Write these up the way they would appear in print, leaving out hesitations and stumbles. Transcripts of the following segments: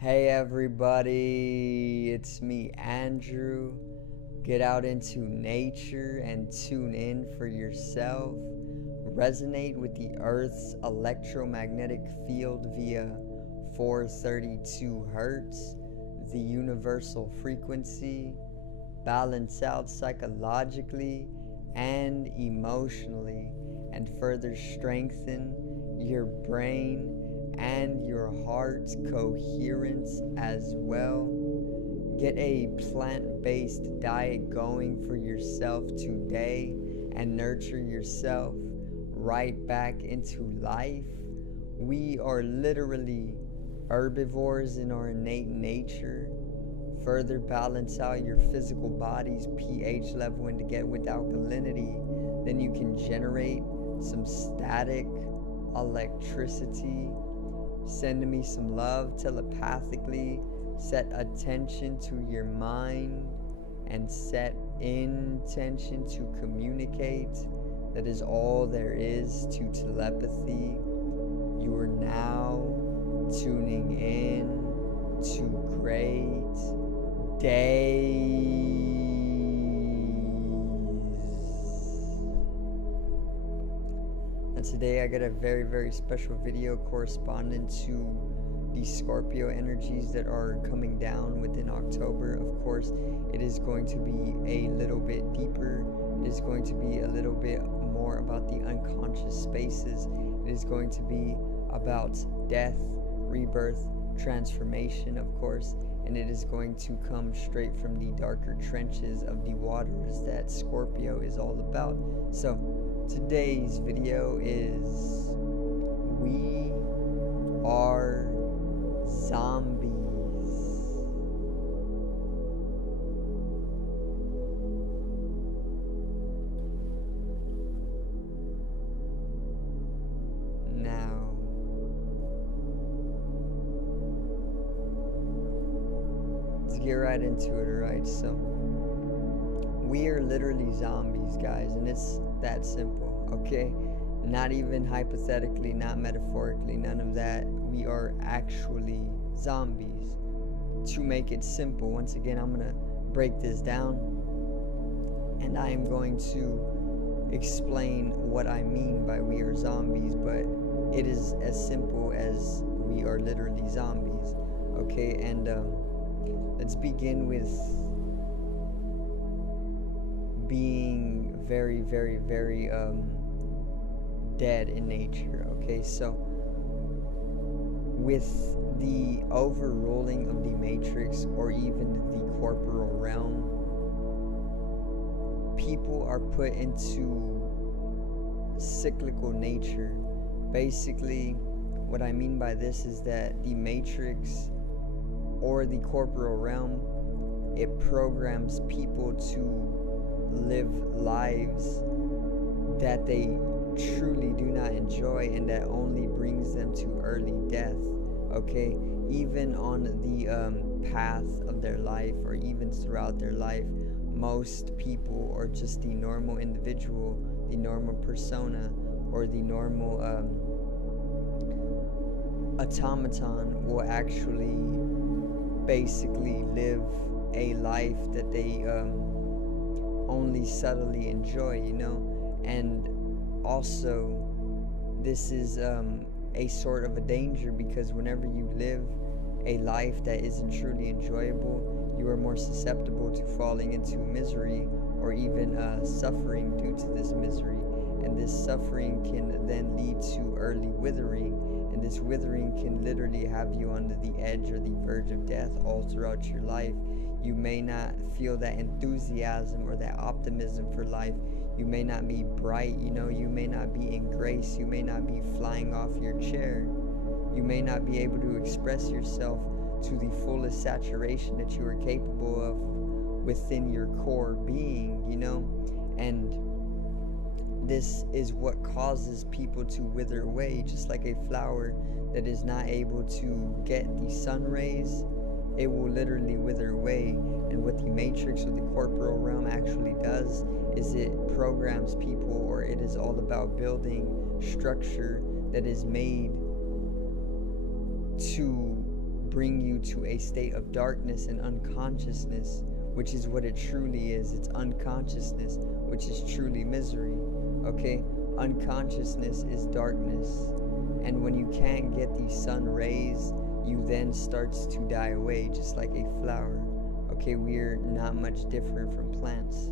Hey everybody, it's me, Andrew. Get out into nature and tune in for yourself. Resonate with the Earth's electromagnetic field via 432 Hertz, the universal frequency. Balance out psychologically and emotionally, and further strengthen your brain and your heart's coherence as well. Get a plant-based diet going for yourself today and nurture yourself right back into life. We are literally herbivores in our innate nature. Further balance out your physical body's pH level and to get with alkalinity, then you can generate some static electricity. Send me some love telepathically. Set attention to your mind and set intention to communicate. That is all there is to telepathy. You are now tuning in to great days. And today I got a very, very special video corresponding to the Scorpio energies that are coming down within October. Of course, it is going to be a little bit deeper. It is going to be a little bit more about the unconscious spaces. It is going to be about death, rebirth, transformation, of course, and it is going to come straight from the darker trenches of the waters that Scorpio is all about. So today's video is we are zombies. Now, let's get right into it, alright? So, we are literally zombies, guys, and it's that simple, okay? Not even hypothetically, not metaphorically, none of that. We are actually zombies. To make it simple, once again, I'm going to break this down, and I am going to explain what I mean by we are zombies, but it is as simple as we are literally zombies, okay? And let's begin with being very, very, very dead in nature, okay? So with the overruling of the matrix or even the corporal realm, people are put into cyclical nature. Basically, what I mean by this is that the matrix or the corporal realm, it programs people to live lives that they truly do not enjoy and that only brings them to early death, okay? Even on the path of their life or even throughout their life, most people, or just the normal individual, the normal persona, or the normal automaton will actually basically live a life that they only subtly enjoy, you know? And also, this is a sort of a danger, because whenever you live a life that isn't truly enjoyable, you are more susceptible to falling into misery or even suffering due to this misery. And this suffering can then lead to early withering, and this withering can literally have you on the edge or the verge of death all throughout your life. You may not feel that enthusiasm or that optimism for life. You may not be bright, you know, you may not be in grace, you may not be flying off your chair. You may not be able to express yourself to the fullest saturation that you are capable of within your core being, you know? And this is what causes people to wither away, just like a flower that is not able to get the sun rays. It will literally wither away. And what the matrix or the corporal realm actually does is it programs people, or it is all about building structure that is made to bring you to a state of darkness and unconsciousness, which is what it truly is. It's unconsciousness, which is truly misery. Okay? Unconsciousness is darkness. And when you can't get the sun rays, you then starts to die away, just like a flower. Okay, we're not much different from plants.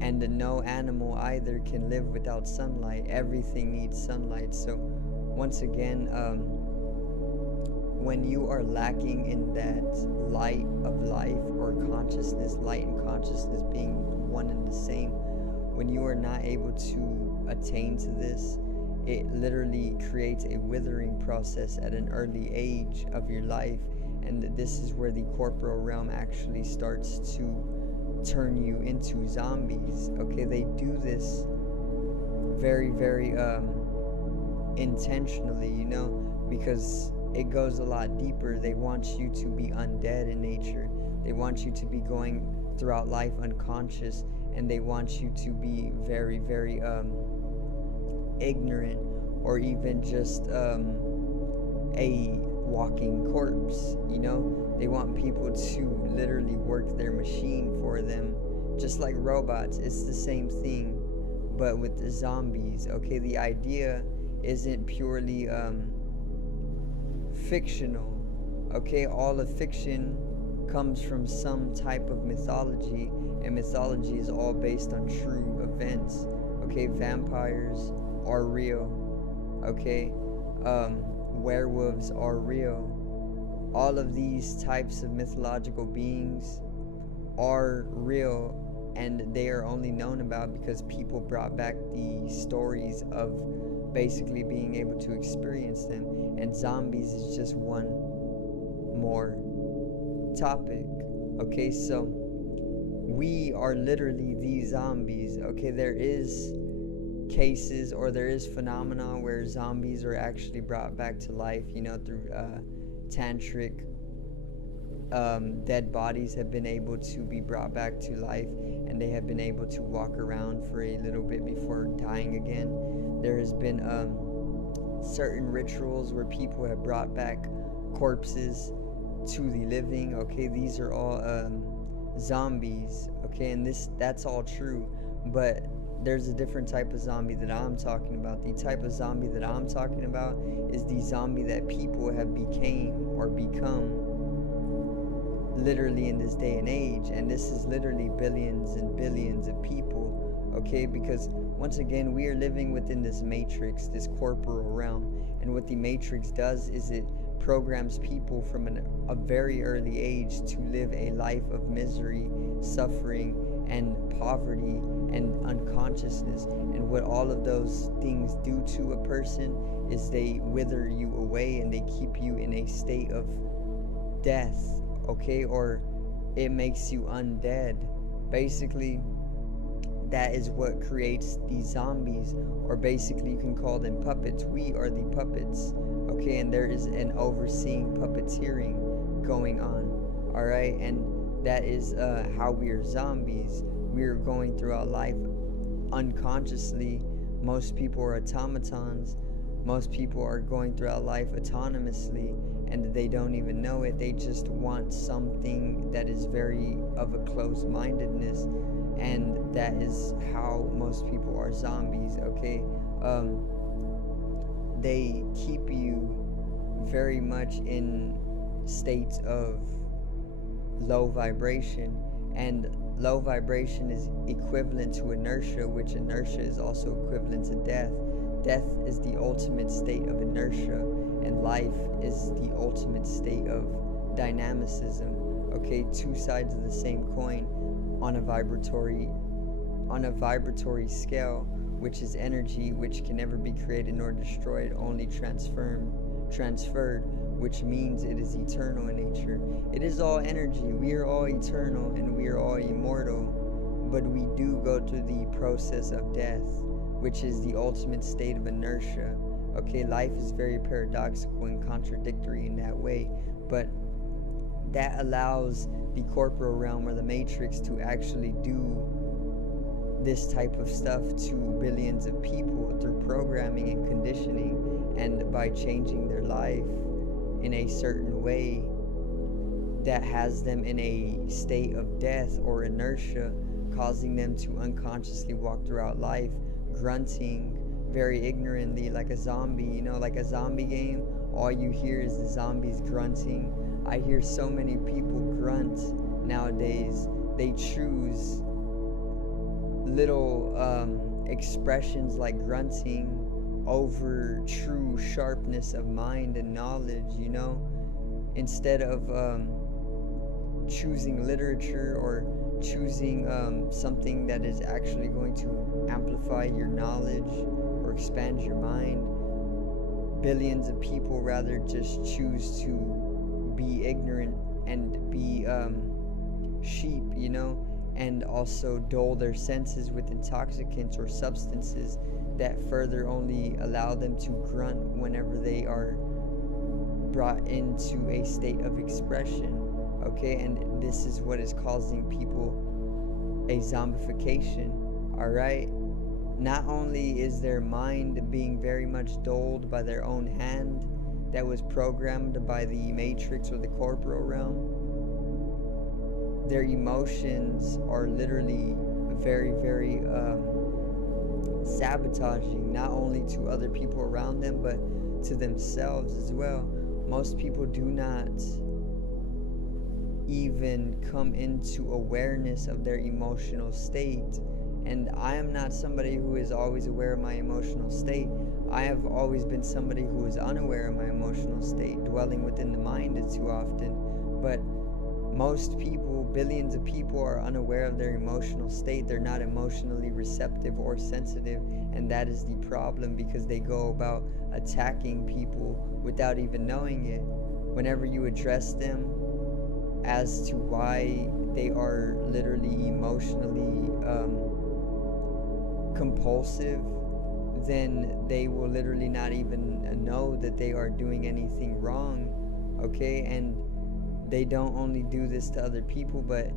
And no animal either can live without sunlight. Everything needs sunlight. So once again, when you are lacking in that light of life or consciousness, light and consciousness being one and the same, when you are not able to attain to this, it literally creates a withering process at an early age of your life. And this is where the corporal realm actually starts to turn you into zombies. Okay, they do this very, very intentionally, you know, because it goes a lot deeper. They want you to be undead in nature. They want you to be going throughout life unconscious, and they want you to be very, very ignorant, or even just a walking corpse. You know, they want people to literally work their machine for them, just like robots. It's the same thing, but with the zombies. Okay, the idea isn't purely fictional. Okay, all of fiction comes from some type of mythology, and mythology is all based on true events. Okay, vampires are real. Okay, werewolves are real. All of these types of mythological beings are real, and they are only known about because people brought back the stories of basically being able to experience them. And zombies is just one more topic. Okay, so we are literally these zombies. Okay, there is cases, or there is phenomena where zombies are actually brought back to life, you know, through tantric dead bodies have been able to be brought back to life, and they have been able to walk around for a little bit before dying again. There has been certain rituals where people have brought back corpses to the living. Okay, these are all zombies. Okay, and that's all true, but there's a different type of zombie that I'm talking about. The type of zombie that I'm talking about is the zombie that people have became or become literally in this day and age. And this is literally billions and billions of people. Okay, because once again, we are living within this matrix, this corporal realm. And what the matrix does is it programs people from a very early age to live a life of misery, suffering, and poverty and unconsciousness. And what all of those things do to a person is they wither you away, and they keep you in a state of death. Okay, or it makes you undead. Basically, that is what creates these zombies, or basically you can call them puppets. We are the puppets. Okay, and there is an overseeing puppeteering going on. All right, and that is how we are zombies. We are going throughout life unconsciously. Most people are automatons. Most people are going throughout life autonomously, and they don't even know it. They just want something that is very of a closed-mindedness, and that is how most people are zombies. Okay, they keep you very much in states of low vibration, and low vibration is equivalent to inertia, which inertia is also equivalent to death. Death is the ultimate state of inertia, and life is the ultimate state of dynamicism. Okay, two sides of the same coin on a vibratory scale, which is energy, which can never be created nor destroyed, only transferred, which means it is eternal in nature. It is all energy. We are all eternal and we are all immortal, but we do go through the process of death, which is the ultimate state of inertia. Okay, life is very paradoxical and contradictory in that way, but that allows the corporal realm or the matrix to actually do this type of stuff to billions of people through programming and conditioning, and by changing their life in a certain way that has them in a state of death or inertia, causing them to unconsciously walk throughout life grunting very ignorantly like a zombie. You know, like a zombie game, all you hear is the zombies grunting. I hear so many people grunt nowadays. They choose little expressions like grunting over true sharpness of mind and knowledge, you know, instead of choosing literature or choosing something that is actually going to amplify your knowledge or expand your mind. Billions of people rather just choose to be ignorant and be sheep, you know, and also dull their senses with intoxicants or substances that further only allow them to grunt whenever they are brought into a state of expression. Okay, and this is what is causing people a zombification. All right, not only is their mind being very much dulled by their own hand that was programmed by the matrix or the corporal realm, their emotions are literally very, very sabotaging, not only to other people around them, but to themselves as well. Most people do not even come into awareness of their emotional state. And I am not somebody who is always aware of my emotional state. I have always been somebody who is unaware of my emotional state, dwelling within the mind too often. But most people, billions of people, are unaware of their emotional state. They're not emotionally receptive or sensitive, and that is the problem, because they go about attacking people without even knowing it. Whenever you address them as to why they are literally emotionally compulsive, then they will literally not even know that they are doing anything wrong. Okay, and they don't only do this to other people, but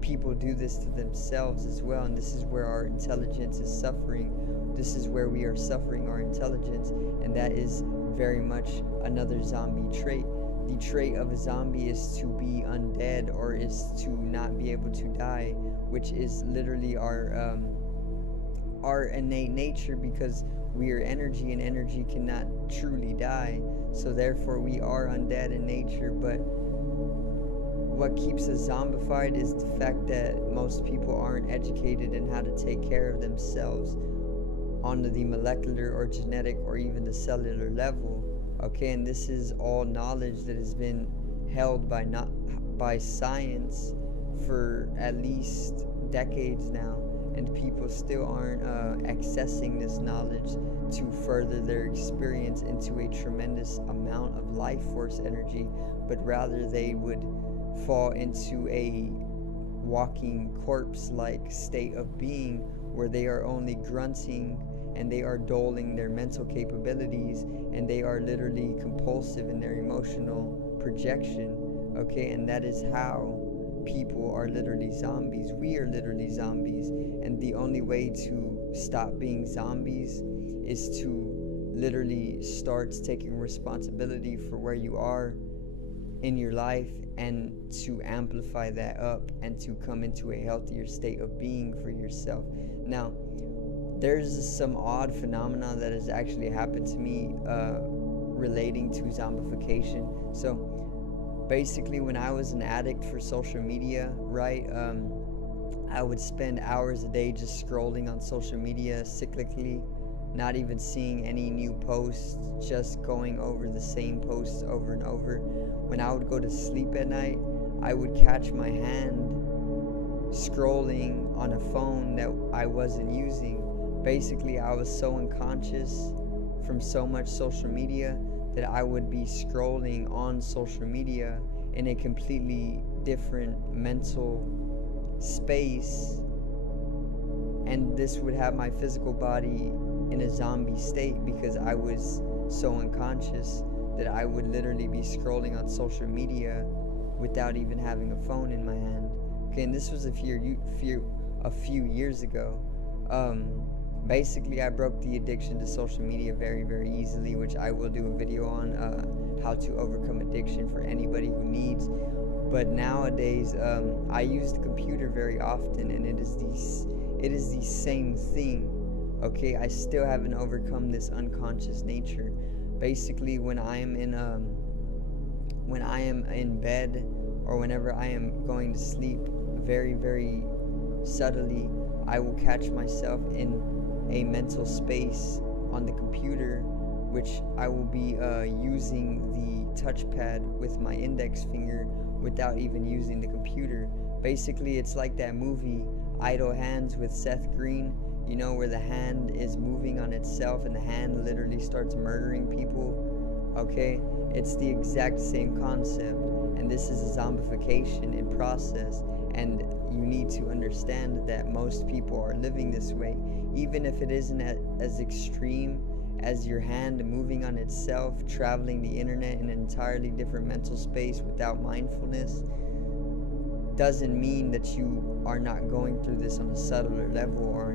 people do this to themselves as well. And this is where our intelligence is suffering. This is where we are suffering our intelligence. And that is very much another zombie trait. The trait of a zombie is to be undead, or is to not be able to die, which is literally our innate nature, because we are energy, and energy cannot truly die. So therefore we are undead in nature. But what keeps us zombified is the fact that most people aren't educated in how to take care of themselves on the molecular or genetic or even the cellular level. Okay, and this is all knowledge that has been held by science for at least decades now, and people still aren't accessing this knowledge to further their experience into a tremendous amount of life force energy, but rather they would fall into a walking corpse-like state of being where they are only grunting, and they are dulling their mental capabilities, and they are literally compulsive in their emotional projection. Okay, and that is how people are literally zombies. We are literally zombies, and the only way to stop being zombies is to literally start taking responsibility for where you are in your life, and to amplify that up and to come into a healthier state of being for yourself. Now, there's some odd phenomena that has actually happened to me relating to zombification. So basically, when I was an addict for social media, right, I would spend hours a day just scrolling on social media cyclically, not even seeing any new posts, just going over the same posts over and over. When I would go to sleep at night, I would catch my hand scrolling on a phone that I wasn't using. Basically, I was so unconscious from so much social media that I would be scrolling on social media in a completely different mental space, and this would have my physical body in a zombie state, because I was so unconscious that I would literally be scrolling on social media without even having a phone in my hand. Okay, and this was a few years ago. Basically, I broke the addiction to social media very, very easily, which I will do a video on how to overcome addiction for anybody who needs. But nowadays, I use the computer very often, and it is the same thing. Okay, I still haven't overcome this unconscious nature. Basically, when I am in bed, or whenever I am going to sleep, very, very subtly, I will catch myself in a mental space on the computer, which I will be using the touchpad with my index finger without even using the computer. Basically, it's like that movie Idle Hands with Seth Green, you know, where the hand is moving on itself and the hand literally starts murdering people. Okay, it's the exact same concept, and this is a zombification in process. And you need to understand that most people are living this way, even if it isn't as extreme as your hand moving on itself, traveling the internet in an entirely different mental space without mindfulness. Doesn't mean that you are not going through this on a subtler level, or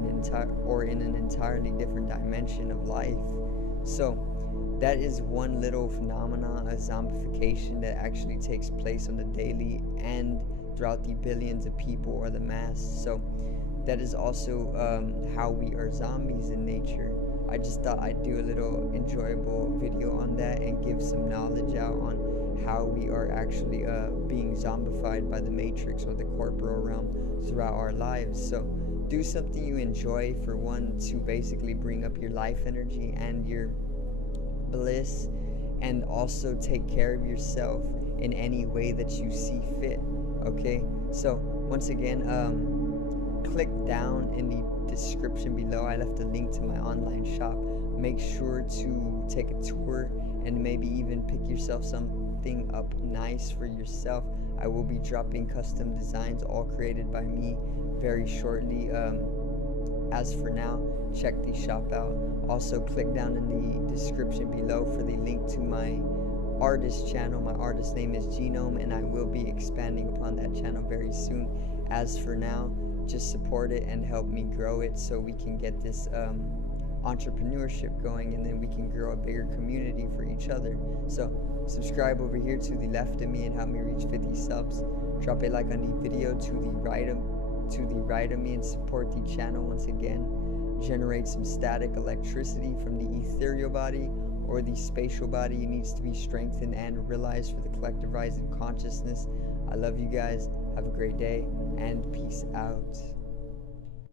in an entirely different dimension of life. So that is one little phenomenon, a zombification that actually takes place on the daily and throughout the billions of people, or the mass. So that is also how we are zombies in nature. I just thought I'd do a little enjoyable video on that and give some knowledge out on how we are actually being zombified by the matrix or the corporal realm throughout our lives. So do something you enjoy, for one, to basically bring up your life energy and your bliss, and also take care of yourself in any way that you see fit. Okay, so once again, click down in the description below. I left a link to my online shop. Make sure to take a tour and maybe even pick yourself something up nice for yourself. I will be dropping custom designs, all created by me, very shortly. As for now, check the shop out. Also, click down in the description below for the link to my artist channel. My artist name is Genome, and I will be expanding upon that channel very soon. As for now, just support it and help me grow it, so we can get this entrepreneurship going, and then we can grow a bigger community for each other. So subscribe over here to the left of me and help me reach 50 subs. Drop a like on the video to the right of me and support the channel once again. Generate some static electricity from the ethereal body or the spatial body. It needs to be strengthened and realized for the collective rise in consciousness. I love you guys. Have a great day, and peace out.